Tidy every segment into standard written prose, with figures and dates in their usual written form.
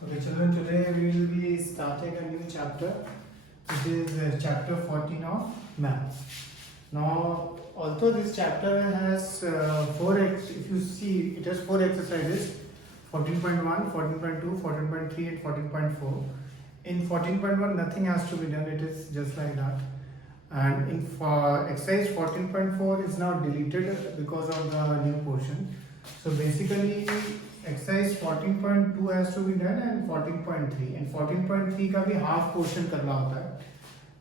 Okay, children, today we will be starting a new chapter, which is chapter 14 of maths. Now, although this chapter has if you see, it has 4 exercises: 14.1, 14.2, 14.3, and 14.4. In 14.1, nothing has to be done; it is just like that. And in exercise 14.4 is now deleted because of the new portion. So basically, exercise 14.2 has to be done and 14.3, and 14.3 का भी half portion करना होता है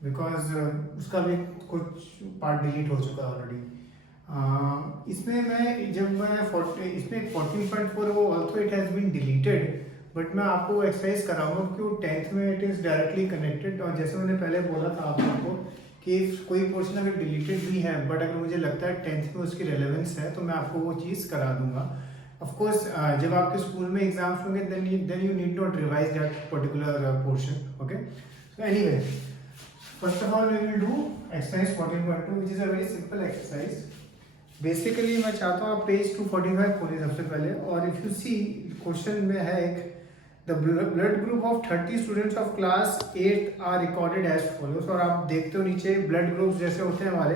because उसका भी कुछ part delete हो चुका है already. इसमें इसमें 14.4 वो also it has been deleted, but मैं आपको एक्सरसाइज कराऊंगा क्योंकि 10th में इट इज़ डायरेक्टली कनेक्टेड. और जैसे मैंने पहले बोला था आप लोगों को कि कोई पोर्शन अगर डिलीटेड भी है बट अगर मुझे लगता है 10th में उसकी रेलेवेंस है तो मैं आपको वो चीज़ करा दूंगा. ऑफ कोर्स जब आपके स्कूल में एग्जाम्स होंगे then you need not revise that particular portion. Okay, so anyway, first of all we will do exercise 14.2 which is a very simple exercise. Basically मैं चाहता हूँ आप पेज 245 खोलिए सबसे पहले. और इफ यू सी क्वेश्चन में है एक, The blood group of 30 students of class 8 are recorded as follows. और आप देखते हो नीचे ब्लड ग्रुप्स जैसे होते हैं हमारे,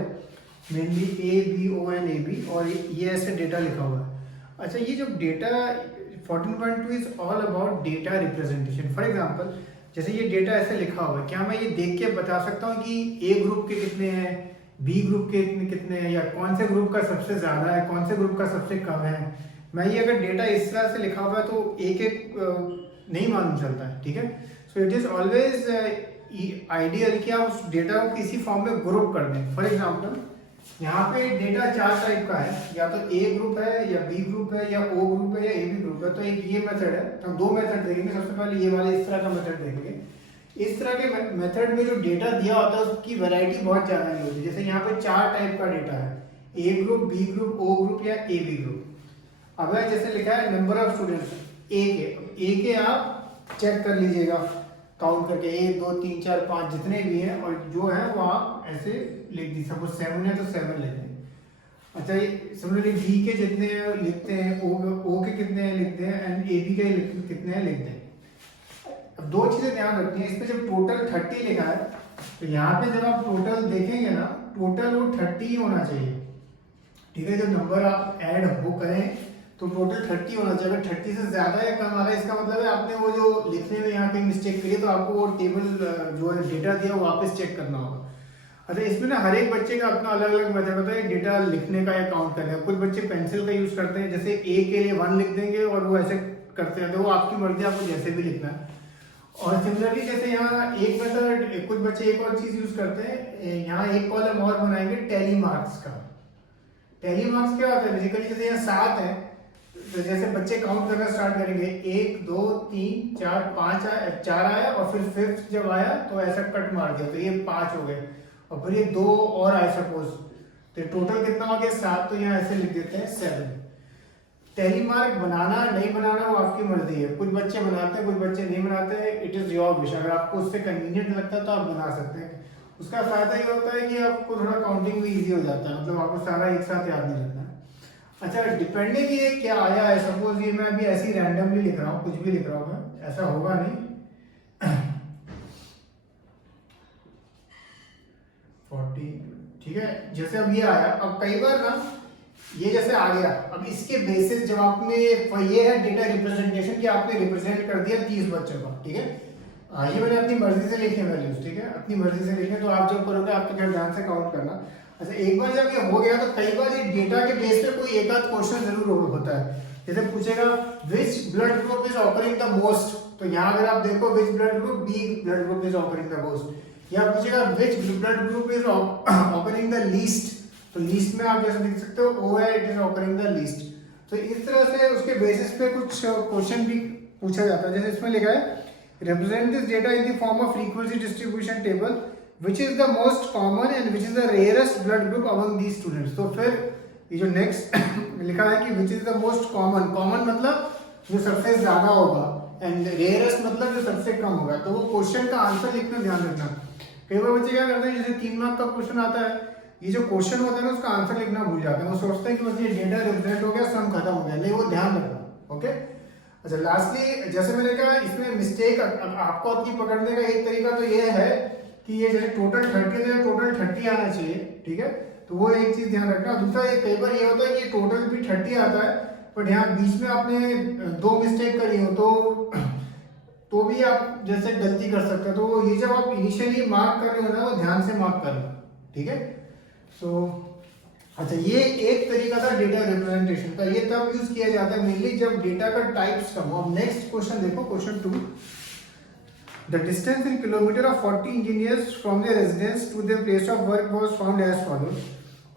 mainly A B O and A B, और ये ऐसे डेटा लिखा हुआ है. अच्छा, ये जो data 14.2 is all about data representation. For example, जैसे ये डेटा ऐसे लिखा हुआ है, क्या मैं ये देख के बता सकता हूँ कि ए ग्रुप के कितने हैं, बी ग्रुप के कितने हैं, या कौन से ग्रुप का सबसे ज़्यादा है, कौन से ग्रुप का सबसे कम है? मैं ये अगर डेटा इस तरह से लिखा हुआ है तो एक एक नहीं मालूम चलता है. ठीक है, so it is always ideal कि आप उस डेटा को किसी फॉर्म में ग्रुप कर दें. फॉर एग्जांपल, यहाँ पे डेटा 4 टाइप का है, या तो ए ग्रुप है, या बी ग्रुप है, या ओ ग्रुप है, या ए बी ग्रुप है. तो एक ये मेथड है, हम 2 मेथड देखेंगे. सबसे पहले ये वाले इस तरह का मेथड देखेंगे. इस तरह के मेथड में जो डेटा दिया होता है उसकी वैरायटी बहुत ज़्यादा नहीं होती. जैसे यहाँ पे 4 टाइप का डेटा है, A group, B group, O group, या ए बी ग्रुप. अब जैसे लिखा है नंबर ऑफ स्टूडेंट्स ए के आप चेक कर लीजिएगा काउंट करके, 1 2 3 4 5 जितने भी हैं, और जो है वो आप ऐसे लिख दीजिए. सपोज 7 है तो 7 लिख दें. अच्छा, ये सिमिलरली बी के जितने हैं लिखते हैं, ओ के कितने हैं लिखते हैं, एंड ए बी के कितने हैं लिखते हैं. अब 2 चीज़ें ध्यान रखनी है. इसमें जब टोटल 30 लिखा है तो यहाँ पे जब आप टोटल देखेंगे ना, टोटल वो 30 ही होना चाहिए. ठीक है, जब नंबर आप ऐड हो करें तो टोटल 30 होना चाहिए. अगर 30 से ज़्यादा या कम आ रहा है इसका मतलब है आपने वो जो लिखने में यहाँ पे मिस्टेक करी, तो आपको वो टेबल जो है डेटा दिया वो वापस चेक करना होगा. अच्छा, इसमें ना हर एक बच्चे का अपना अलग अलग मेथड होता है डेटा लिखने का या काउंट करने का. कुछ बच्चे पेंसिल का यूज़ करते हैं, जैसे ए के लिए 1 लिख देंगे और वो ऐसे करते हैं, तो वो आपकी मर्जी, आपको जैसे भी लिखना है. और सिमिलरली जैसे यहाँ एक मेथड, कुछ बच्चे एक और चीज़ यूज़ करते हैं, यहाँ एक कॉलम और बनाएंगे टैली मार्क्स का. टैली मार्क्स क्या होता है? बेसिकली जैसे यहाँ 7 है, तो जैसे बच्चे काउंट करना स्टार्ट करेंगे, 1 2 3 4 5 आया, 4 आया, और फिर 5th जब आया तो ऐसा कट मार दिया, तो ये 5 हो गए, और फिर ये 2 और आए सपोज, तो टोटल कितना हो गया 7. तो यहाँ ऐसे लिख देते हैं 7. टैली मार्क बनाना नहीं बनाना वो आपकी मर्जी है. कुछ बच्चे बनाते हैं, कुछ बच्चे नहीं बनाते हैं. It is your wish. अगर आपको उससे कन्वीनियंट लगता है तो आप बना सकते हैं. उसका फायदा ये होता है कि आपको थोड़ा काउंटिंग भी ईजी हो जाता है, मतलब आपको सारा एक साथ याद नहीं रखना है. अच्छा, डिपेंडिंग ये क्या आया है, सपोज ये मैं अभी ऐसे ही रैंडमली लिख रहा हूँ, कुछ भी लिख रहा हूँ मैं, ऐसा होगा नहीं. 40. ठीक है, जैसे अब ये आया, अब कई बार ना ये जैसे आ गया, अब इसके बेसिस जब आपने, ये है डेटा रिप्रेजेंटेशन कि आपने रिप्रेजेंट कर दिया 30 बच्चों का. ठीक है, ये मैंने अपनी मर्जी से लिखे वैल्यूज. ठीक है, अपनी मर्जी से लिखे, तो आप जब करोगे आप तो क्या ध्यान से काउंट करना. अच्छा, एक बार जब ये हो गया तो कई बार ये डेटा के बेस पे कोई एक आध क्वेश्चन जरूर होता है. जैसे पूछेगा which blood group is occurring the most, तो यहाँ अगर आप देखो which blood group, B blood group is occurring the most. या पूछेगा which blood group is occurring the least, तो लीस्ट में आप जैसे देख सकते हो ओ है, it is occurring the least. तो इस तरह से उसके बेसिस पे कुछ क्वेश्चन भी पूछा जाता है. जैसे इसमें लिखा है represent this data in the form of frequency distribution table which is the most common and which is the rarest blood group among these students. तो फिर ये जो नेक्स्ट लिखा है कि which is the most common, common मतलब जो सबसे ज्यादा होगा, and rarest मतलब जो सबसे कम होगा. तो वो क्वेश्चन का आंसर लिखना ध्यान रखना. कई बार बच्चे क्या करते हैं, जैसे 3 मार्क का क्वेश्चन आता है, ये जो क्वेश्चन होता है ना उसका आंसर लिखना भूल जाते हैं. वो सोचते हैं कि बस ये डेटा रिप्रेजेंट हो गया, सम खत्म हो गया. नहीं, वो ध्यान रखना. ओके, अच्छा लास्टली जैसे मैंने कहा इसमें मिस्टेक आपको आपकी पकड़ने का एक तरीका तो ये है कि ये जैसे टोटल 30 है तो टोटल 30 आना चाहिए, ठीक है, तो वो एक चीज ध्यान रखना। दूसरा एक कई बार ये होता है कि टोटल भी 30 आता है बट यहाँ बीच में आपने 2 मिस्टेक करी हो तो भी आप जैसे गलती कर सकते हो। तो ये जब आप इनिशियली मार्क कर रहे हो ना वो ध्यान से मार्क करना, ठीक है। सो अच्छा ये एक तरीका था डेटा रिप्रेजेंटेशन का, ये तब यूज किया जाता है मेनली जब डेटा का टाइप्स कम हो। अब नेक्स्ट क्वेश्चन देखो, question 2, the distance in kilometer of 40 engineers from their residence to their place of work was found as follows.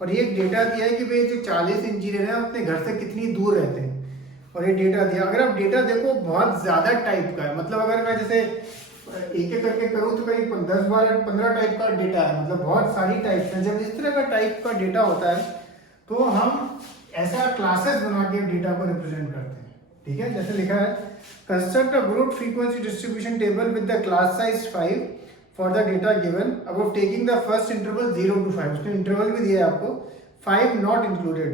और ये एक डेटा दिया है कि भाई जो 40 इंजीनियर हैं अपने घर से कितनी दूर रहते हैं, और ये डेटा दिया। अगर आप डेटा देखो बहुत ज्यादा टाइप का है, मतलब अगर मैं जैसे एक एक करके करूँ तो करीब 10-12-15 टाइप का डेटा है, मतलब बहुत सारी टाइप्स हैं। जब इस तरह का टाइप का डेटा होता है तो हम ऐसा क्लासेस बना के डेटा को रिप्रेजेंट करते हैं, ठीक है। जैसे लिखा है construct a group frequency distribution table with the class size 5 for the data given above taking the first interval 0 to 5। उसने इंटरवल भी दिया है आपको, 5 not included.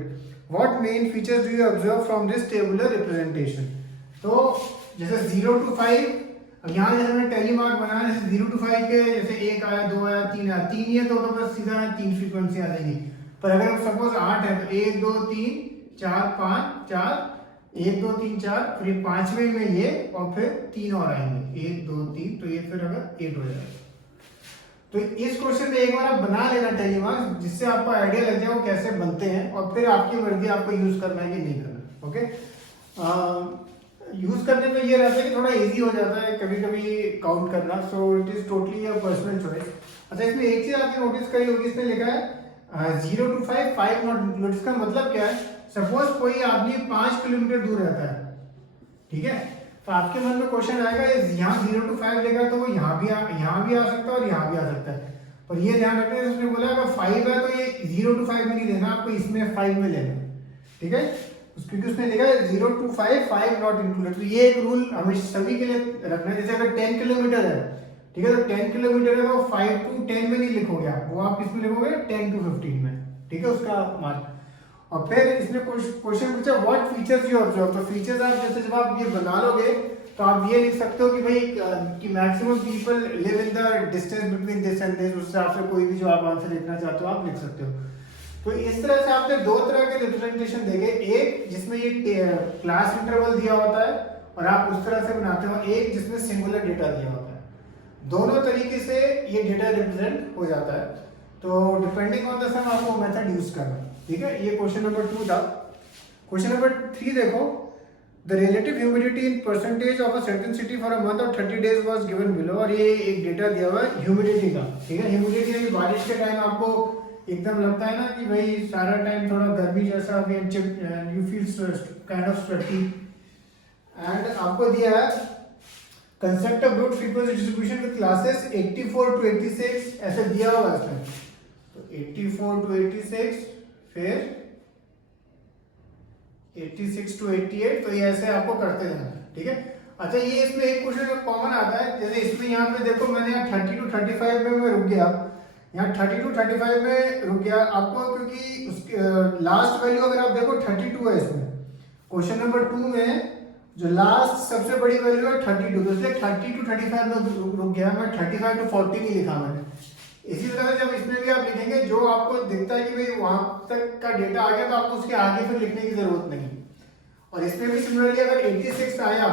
What main features do you observe from this tabular representation. तो जैसे 0 to 5, अब यहाँ जैसे मैंने टेली मार्क बनाया, जैसे 0 to 5 के जैसे 1 आया, 2 आया, 3 आया, 3 ही है तो बस सीधा 3 फ्रीक्वेंसी आ जाएगी। पर अगर सपोज 8 है तो 1 2 3 4 5 4, 1 2 3 4, फिर 5वें में ये और फिर 3 और आएंगे 1 2 3, तो ये फिर अगर 8 हो जाएगा। तो इस क्वेश्चन में एक बार आप बना लेना टेली मार्क्स, जिससे आपको आइडिया लग जाए वो कैसे बनते हैं, और फिर आपकी मर्जी आपको यूज करना है कि नहीं करना। ओके, यूज करने में ये रहता है कि थोड़ा इजी हो जाता है कभी कभी काउंट करना, so it is totally a personal choice. अच्छा इसमें एक चीज आपने नोटिस करी होगी, इसमें लिखा है 0 to 5, 5 नॉट इंक्लूडेड। इसका मतलब क्या है, सपोज कोई आदमी 5 किलोमीटर दूर रहता है, ठीक है, तो आपके मन में क्वेश्चन आएगा यहाँ 0 to 5 लेगा तो वो यहाँ भी आ सकता है और यहाँ भी आ सकता है। पर ये ध्यान रखना, उसने बोला अगर 5 है तो ये 0 to 5 में नहीं लेना, आपको इसमें 5 में लेना, ठीक है, क्योंकि उसने लिखा है 0 to 5, 5 नॉट इंक्लूडेड। तो ये एक रूल हमें सभी के लिए रखना है। जैसे अगर 10 किलोमीटर है, ठीक है, तो 10 किलोमीटर है तो 5 to 10 में नहीं लिखोगे आप, वो आप इसमें लिखोगे 10 to 15 में, ठीक है, उसका मार्क। और फिर इसने क्वेश्चन पूछा व्हाट फीचर्स यू ऑब्जर्व। तो फीचर्स आप जैसे जब आप ये बना लोगे तो आप ये लिख सकते हो कि भाई कि maximum people live in the distance between this and this, उस हिसाब से कोई भी जो आप आंसर लिखना चाहते हो आप लिख सकते हो। तो इस तरह से आपने 2 तरह के रिप्रेजेंटेशन देखे, एक जिसमें ये क्लास इंटरवल दिया होता है और आप उस तरह से बनाते हो, एक जिसमें सिंगुलर डेटा दिया होता है। दोनों तरीके से ये डेटा रिप्रेजेंट हो जाता है, तो डिपेंडिंग ऑन द सम आपको मेथड यूज करना, ठीक है। ये क्वेश्चन नंबर 2 था। क्वेश्चन नंबर 3 देखो, the relative humidity in percentage of a certain city for a month और 30 डेज वाज गिवन बिलो। और ये एक डेटा दिया हुआ है ह्यूमिडिटी का, ठीक है। ह्यूमिडिटी यानी बारिश के टाइम आपको एकदम लगता है ना कि भाई सारा टाइम थोड़ा गर्मी जैसा, you feel kind of sweaty. And आपको दिया है construct a group frequency distribution with classes 84 to 86, ऐसे दिया हुआ है इसमें। तो 84 to 86, फिर 86 to 88, तो ये ऐसे आपको करते जाना है, ठीक है। अच्छा ये इसमें एक क्वेश्चन कॉमन आता है, जैसे इसमें यहाँ पे देखो मैंने यहाँ 30 to 35 में मैं रुक गया, यहाँ 30 to 35 में रुक गया आपको, क्योंकि उसके लास्ट वैल्यू अगर आप देखो 32 है इसमें। क्वेश्चन नंबर 2 में जो लास्ट सबसे बड़ी वैल्यू है 32, तो इसलिए 30 to 35 में रुक गया, मैं 35 to 40 नहीं लिखा मैंने। इसी तरह जब इसमें भी आप लिखेंगे जो आपको दिखता है कि भाई वहां तक का डेटा आ गया तो आपको उसके आगे फिर लिखने की जरूरत नहीं। और इसमें भी सिमिलरली अगर 86 आया,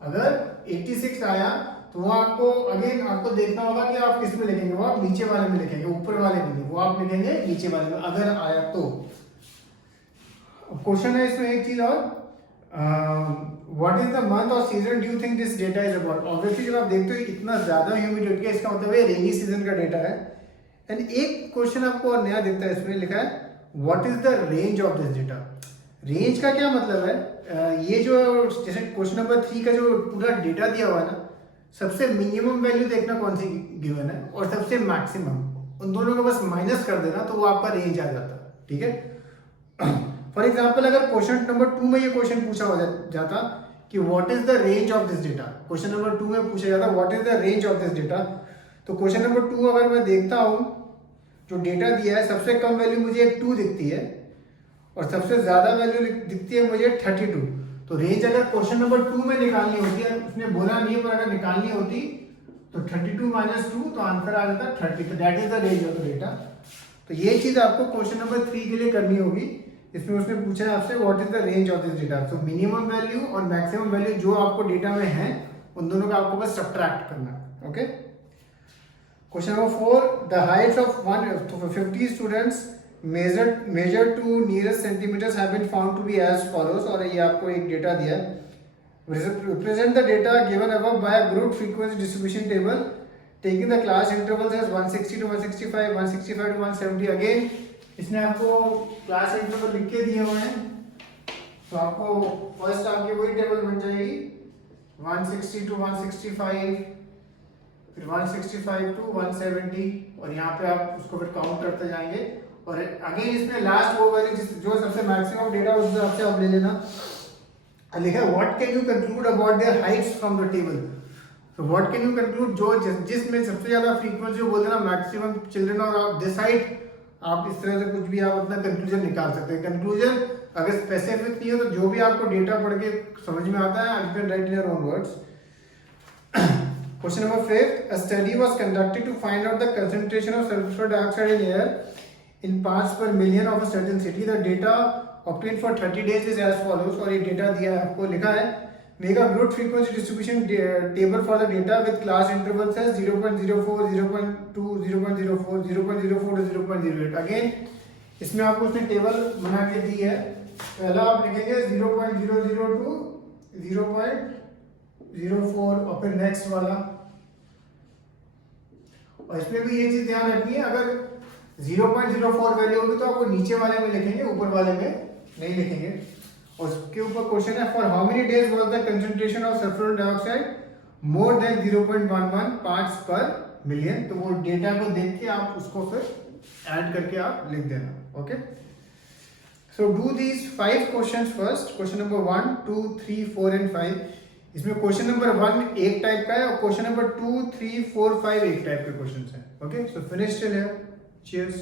अगर 86 आया तो वो आपको अगेन आपको देखना होगा कि आप किस में लिखेंगे, वो आप नीचे वाले में लिखेंगे, ऊपर वाले में नहीं, वो आप लिखेंगे नीचे वाले में अगर आया तो। क्वेश्चन है इसमें एक चीज और, व्हाट इज द मंथ और season do you think this data is about. Obviously जब आप देखते हो इतना ज्यादा ह्यूमिडिटी है, इसका मतलब ये रेनी सीजन का डेटा है। एंड एक क्वेश्चन आपको और नया दिखता है, इसमें लिखा है what is the range of this data. Range का क्या मतलब है, ये जो जैसे क्वेश्चन नंबर 3 का जो पूरा डेटा दिया हुआ है ना, सबसे मिनिमम वैल्यू देखना कौन सी गिवन है और सबसे मैक्सिमम, उन दोनों को बस माइनस कर देना तो वो आपका रेंज आ जाता है, ठीक है। फॉर एग्जाम्पल अगर क्वेश्चन नंबर 2 में ये क्वेश्चन पूछा हो जाता कि what is the range of this data, question number 2 में पूछा जाता what is the range of this data, तो क्वेश्चन नंबर 2 अगर मैं देखता हूं जो डेटा दिया है, सबसे कम वैल्यू मुझे 2 दिखती है और सबसे ज्यादा वैल्यू दिखती है मुझे 32। तो रेंज अगर क्वेश्चन नंबर 2 में निकालनी होती है, उसने बोला नहीं है, पर अगर निकालनी होती तो 32 - 2 तो आंसर आ जाता 30, तो that is the range of the data. तो ये चीज आपको क्वेश्चन नंबर 3 के लिए करनी होगी। इसमें उसने पूछा है आपसे what is the range of this data. तो मिनिमम वैल्यू और मैक्सिमम वैल्यू जो आपको डेटा में है उन दोनों का आपको बस सब्ट्रैक्ट करना है। Okay, question number 4, the Heights of 150 students measured to nearest centimeters have been found to be as follows। और ये आपको एक डेटा दिया है, represent the data given above by a group frequency distribution table taking the class intervals as 160 to 165, 165 to 170। Again इसने आपको class interval लिख के दिए हुए हैं, तो आपको फर्स्ट आपकी वही टेबल बन जाएगी 160 to 165, फिर 165 to 170, और यहाँ पे आप उसको फिर काउंट करते जाएंगे। और अगेन इसमें लास्ट वो वैल्यू जो सबसे मैक्सिमम डेटा उस हिसाब से आप ले लेना। लिखा है what can you conclude about their Heights from the table. तो व्हाट कैन यू कंक्लूड, जो जिसमें सबसे ज्यादा फ्रीक्वेंसी जो बोलते हैं ना मैक्सिमम चिल्ड्रन, और आप डिसाइड, आप इस तरह से कुछ भी आप अपना कंक्लूजन निकाल सकते हैं। कंक्लूजन अगर स्पेसिफिक नहीं हो तो जो भी आपको डेटा पढ़ के समझ में आता है you can write in your own words. Question number 5, a study was conducted to find out the concentration of sulfur dioxide in air in parts per million of a certain city। The data obtained for 30 days is as follows। और ये data दिया है आपको, लिखा है make a group frequency distribution table for the data with class intervals as 0.04, 0.2, 0.04, 0.04 to 0.08। Again इसमें आपको उसने टेबल बना के दी है। पहला आप लिखेंगे 0.00 to 0.04 और फिर नेक्स्ट वाला। और इसमें भी ये चीज ध्यान रखनी है, अगर 0.04 वैल्यू होगी तो आपको नीचे वाले में लिखेंगे, ऊपर वाले में नहीं लिखेंगे। और उसके ऊपर क्वेश्चन है for how many days was the concentration of sulphur dioxide more than 0.11 parts पर मिलियन। तो वो डेटा को देख के आप उसको फिर ऐड करके आप लिख देना। Okay, so do these 5 questions first. Question number 1, 2, 3, 4 and 5। इसमें क्वेश्चन नंबर 1 एक टाइप का है और क्वेश्चन नंबर 2, 3, 4, 5 एक टाइप के क्वेश्चंस हैं। Okay, so finish till here. Cheers।